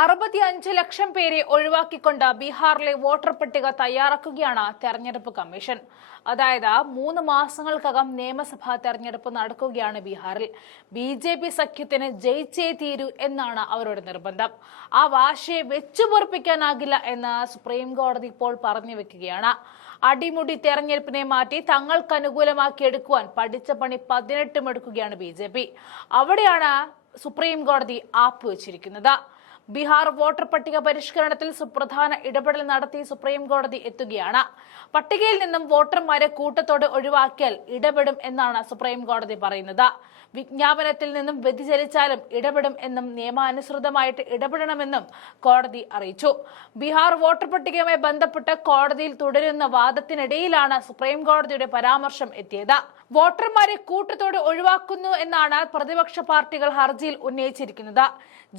അറുപത്തിയഞ്ച് ലക്ഷം പേരെ ഒഴിവാക്കിക്കൊണ്ട് ബീഹാറിലെ വോട്ടർ പട്ടിക തയ്യാറാക്കുകയാണ് തെരഞ്ഞെടുപ്പ് കമ്മീഷൻ. അതായത് മൂന്ന് മാസങ്ങൾക്കകം നിയമസഭാ തെരഞ്ഞെടുപ്പ് നടക്കുകയാണ് ബീഹാറിൽ. ബി ജെ പി സഖ്യത്തിന് ജയിച്ചേ തീരൂ എന്നാണ് അവരുടെ നിർബന്ധം. ആ വാശിയെ വെച്ചുപൊറപ്പിക്കാനാകില്ല എന്ന് സുപ്രീം കോടതി ഇപ്പോൾ പറഞ്ഞു വെക്കുകയാണ്. അടിമുടി തെരഞ്ഞെടുപ്പിനെ മാറ്റി തങ്ങൾക്ക് അനുകൂലമാക്കി എടുക്കുവാൻ പഠിച്ച പണി പതിനെട്ടും എടുക്കുകയാണ് ബി ജെ പി. അവിടെയാണ് സുപ്രീം കോടതി ആപ്പ് വെച്ചിരിക്കുന്നത്. ബീഹാർ വോട്ടർ പട്ടിക പരിഷ്കരണത്തിൽ സുപ്രധാന ഇടപെടൽ നടത്തി സുപ്രീം കോടതി എത്തുകയാണ്. പട്ടികയിൽ നിന്നും വോട്ടർമാരെ കൂട്ടത്തോടെ ഒഴിവാക്കിയാൽ ഇടപെടും എന്നാണ് സുപ്രീം കോടതി പറയുന്നത്. വിജ്ഞാപനത്തിൽ നിന്നും വ്യതിചലിച്ചാലും ഇടപെടും എന്നും നിയമാനുസൃതമായിട്ട് ഇടപെടണമെന്നും കോടതി അറിയിച്ചു. ബീഹാർ വോട്ടർ പട്ടികയുമായി ബന്ധപ്പെട്ട് കോടതിയിൽ തുടരുന്ന വാദത്തിനിടയിലാണ് സുപ്രീം കോടതിയുടെ പരാമർശം എത്തിയത്. വോട്ടർമാരെ കൂട്ടത്തോടെ ഒഴിവാക്കുന്നു എന്നാണ് പ്രതിപക്ഷ പാർട്ടികൾ ഹർജിയിൽ ഉന്നയിച്ചിരിക്കുന്നത്.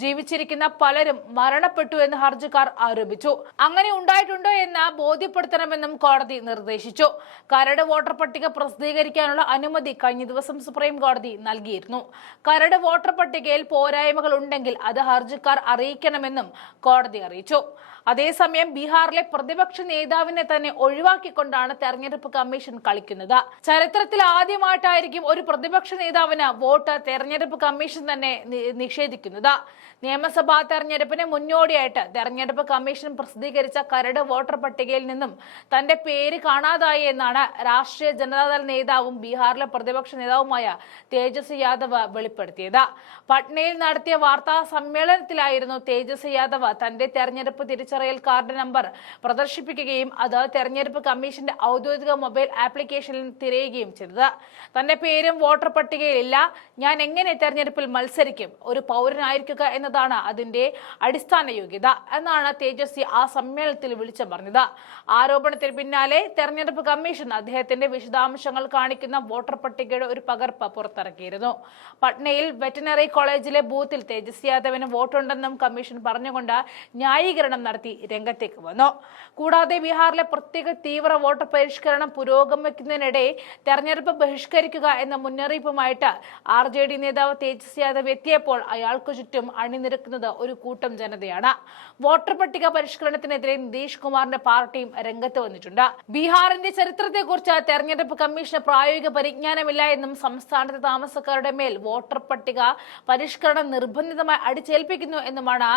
ജീവിച്ചിരിക്കുന്ന പലരും മരണപ്പെട്ടു എന്ന് ഹർജിക്കാർ ആരോപിച്ചു. അങ്ങനെ ഉണ്ടായിട്ടുണ്ടോ എന്ന് ബോധ്യപ്പെടുത്തണമെന്നും കോടതി നിർദ്ദേശിച്ചു. കരട് വോട്ടർ പട്ടിക പ്രസിദ്ധീകരിക്കാനുള്ള അനുമതി കഴിഞ്ഞ ദിവസം സുപ്രീം കോടതി നൽകിയിരുന്നു. കരട് വോട്ടർ പട്ടികയിൽ പോരായ്മകൾ ഉണ്ടെങ്കിൽ അത് ഹർജിക്കാർ അറിയിക്കണമെന്നും കോടതി അറിയിച്ചു. അതേസമയം ബീഹാറിലെ പ്രതിപക്ഷ നേതാവിനെ തന്നെ ഒഴിവാക്കിക്കൊണ്ടാണ് തെരഞ്ഞെടുപ്പ് കമ്മീഷൻ കളിക്കുന്നത്. ചരിത്രത്തിൽ ആദ്യമായിട്ടായിരിക്കും ഒരു പ്രതിപക്ഷ നേതാവിന് വോട്ട് തെരഞ്ഞെടുപ്പ് കമ്മീഷൻ തന്നെ നിഷേധിക്കുന്നത്. നിയമസഭാ തെരഞ്ഞെടുപ്പിന് മുന്നോടിയായിട്ട് തെരഞ്ഞെടുപ്പ് കമ്മീഷൻ പ്രസിദ്ധീകരിച്ച കരട് വോട്ടർ പട്ടികയിൽ നിന്നും തന്റെ പേര് കാണാതായി എന്നാണ് രാഷ്ട്രീയ ജനതാദൾ നേതാവും ബീഹാറിലെ പ്രതിപക്ഷ നേതാവുമായ തേജസ്വി യാദവ് വെളിപ്പെടുത്തിയത്. പട്നയിൽ നടത്തിയ വാർത്താ സമ്മേളനത്തിലായിരുന്നു തേജസ്വി യാദവ് തന്റെ തെരഞ്ഞെടുപ്പ് തിരിച്ചറിയൽ കാർഡ് നമ്പർ പ്രദർശിപ്പിക്കുകയും അത് തെരഞ്ഞെടുപ്പ് കമ്മീഷന്റെ ഔദ്യോഗിക മൊബൈൽ ആപ്ലിക്കേഷനിൽ തിരയുകയും ചെയ്തത്. തന്റെ പേരും വോട്ടർ പട്ടികയിലില്ല. ഞാൻ എങ്ങനെ തെരഞ്ഞെടുപ്പിൽ മത്സരിക്കും? ഒരു പൗരനായിരിക്കുക എന്നതാണ് അതിന്റെ അടിസ്ഥാന യോഗ്യത എന്നാണ് തേജസ്വി ആ സമ്മേളനത്തിൽ വിളിച്ചു പറഞ്ഞത്. ആരോപണത്തിന് പിന്നാലെ തെരഞ്ഞെടുപ്പ് കമ്മീഷൻ അദ്ദേഹത്തിന്റെ വിശദാംശങ്ങൾ കാണിക്കുന്ന വോട്ടർ പട്ടികയുടെ ഒരു പകർപ്പ് പുറത്തിറക്കിയിരുന്നു. പട്നയിൽ വെറ്റിനറി കോളേജിലെ ബൂത്തിൽ തേജസ്വി യാദവിന് വോട്ടുണ്ടെന്നും കമ്മീഷൻ പറഞ്ഞുകൊണ്ട് ന്യായീകരണം നടത്തി രംഗത്തേക്ക് വന്നു. കൂടാതെ ബീഹാറിലെ പ്രത്യേക തീവ്ര വോട്ടർ പരിഷ്കരണം പുരോഗമിക്കുന്നതിനിടെ തെരഞ്ഞെടുപ്പ് ബഹിഷ്കരിക്കുക എന്ന മുന്നറിയിപ്പുമായിട്ട് ആർ ജെ ഡി നേതാവ് തേജസ് യാദവ് എത്തിയപ്പോൾ അയാൾക്ക് ചുറ്റും അണിനിരക്കുന്നത് ഒരു കൂട്ടം ജനതയാണ്. വോട്ടർ പട്ടിക പരിഷ്കരണത്തിനെതിരെ നിതീഷ് കുമാറിന്റെ പാർട്ടിയും രംഗത്ത് വന്നിട്ടുണ്ട്. ബീഹാറിന്റെ ചരിത്രത്തെക്കുറിച്ച് തെരഞ്ഞെടുപ്പ് കമ്മീഷന് പ്രായോഗിക പരിജ്ഞാനമില്ല എന്നും സംസ്ഥാനത്തെ താമസക്കാരുടെ മേൽ വോട്ടർ പട്ടിക പരിഷ്കരണം നിർബന്ധിതമായി അടിച്ചേൽപ്പിക്കുന്നു എന്നുമാണ്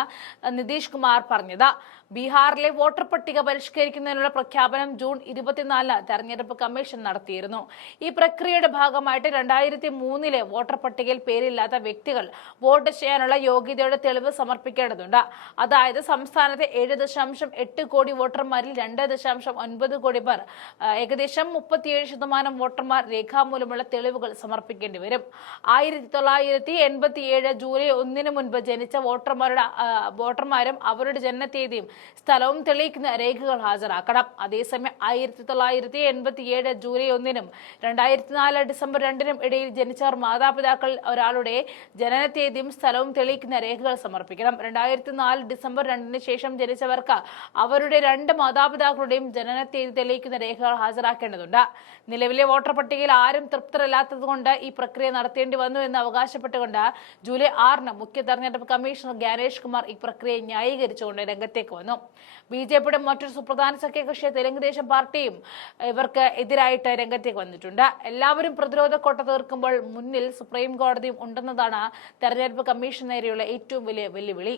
നിതീഷ് കുമാർ പറഞ്ഞത്. ബീഹാറിലെ വോട്ടർ പട്ടിക പരിഷ്കരിക്കുന്നതിനുള്ള പ്രഖ്യാപനം ജൂൺ ഇരുപത്തിനാലിന് തെരഞ്ഞെടുപ്പ് കമ്മീഷൻ നടത്തിയിരുന്നു. ഈ പ്രക്രിയയുടെ ഭാഗമായിട്ട് രണ്ടായിരത്തി മൂന്നിലെ വോട്ടർ പട്ടികയിൽ പേരില്ലാത്ത വ്യക്തികൾ വോട്ട് ചെയ്യാനുള്ള യോഗ്യതയുടെ തെളിവ് സമർപ്പിക്കേണ്ടതുണ്ട്. അതായത് സംസ്ഥാനത്തെ ഏഴ് ദശാംശം എട്ട് കോടി വോട്ടർമാരിൽ രണ്ട് ദശാംശം ഒൻപത് കോടി പേർ ഏകദേശം മുപ്പത്തിയേഴ് ശതമാനം വോട്ടർമാർ രേഖാമൂലമുള്ള തെളിവുകൾ സമർപ്പിക്കേണ്ടി വരും. ആയിരത്തി തൊള്ളായിരത്തി എൺപത്തിയേഴ് ജൂലൈ ഒന്നിന് മുൻപ് ജനിച്ച വോട്ടർമാരുടെ വോട്ടർമാരും അവരുടെ ജനനത്തീയതിയും സ്ഥലവും തെളിയിക്കുന്ന രേഖകൾ ഹാജരാക്കണം. അതേസമയം ആയിരത്തി തൊള്ളായിരത്തി എൺപത്തിയേഴ് ജൂലൈ ഒന്നിനും രണ്ടായിരത്തി നാല് ഡിസംബർ രണ്ടിനും ഇടയിൽ ജനിച്ചവർ മാതാപിതാക്കൾ ഒരാളുടെ ജനന തീയതിയും സ്ഥലവും തെളിയിക്കുന്ന രേഖകൾ സമർപ്പിക്കണം. രണ്ടായിരത്തി നാല് ഡിസംബർ രണ്ടിന് ശേഷം ജനിച്ചവർക്ക് അവരുടെ രണ്ട് മാതാപിതാക്കളുടെയും ജനന തീയതി തെളിയിക്കുന്ന രേഖകൾ ഹാജരാക്കേണ്ടതുണ്ട്. നിലവിലെ വോട്ടർ പട്ടികയിൽ ആരും തൃപ്തരല്ലാത്തതുകൊണ്ട് ഈ പ്രക്രിയ നടത്തേണ്ടി വന്നു എന്ന് അവകാശപ്പെട്ടുകൊണ്ട് ജൂലൈ ആറിന് മുഖ്യ തെരഞ്ഞെടുപ്പ് കമ്മീഷണർ ജ്ഞാനേഷ് കുമാർ ഈ പ്രക്രിയ ന്യായീകരിച്ചുകൊണ്ട് രംഗത്തേക്ക് വന്നു ബി ജെ പിയുടെ മറ്റൊരു സുപ്രധാന സഖ്യകക്ഷി തെലുങ്ക് ദേശം പാർട്ടിയും ഇവർക്ക് എതിരായിട്ട് രംഗത്തേക്ക് വന്നിട്ടുണ്ട്. എല്ലാവരും പ്രതിരോധ കോട്ട തീർക്കുമ്പോൾ മുന്നിൽ സുപ്രീം കോടതിയും ഉണ്ടെന്നതാണ് തെരഞ്ഞെടുപ്പ് കമ്മീഷൻ നേരെയുള്ള ഏറ്റവും വലിയ വെല്ലുവിളി.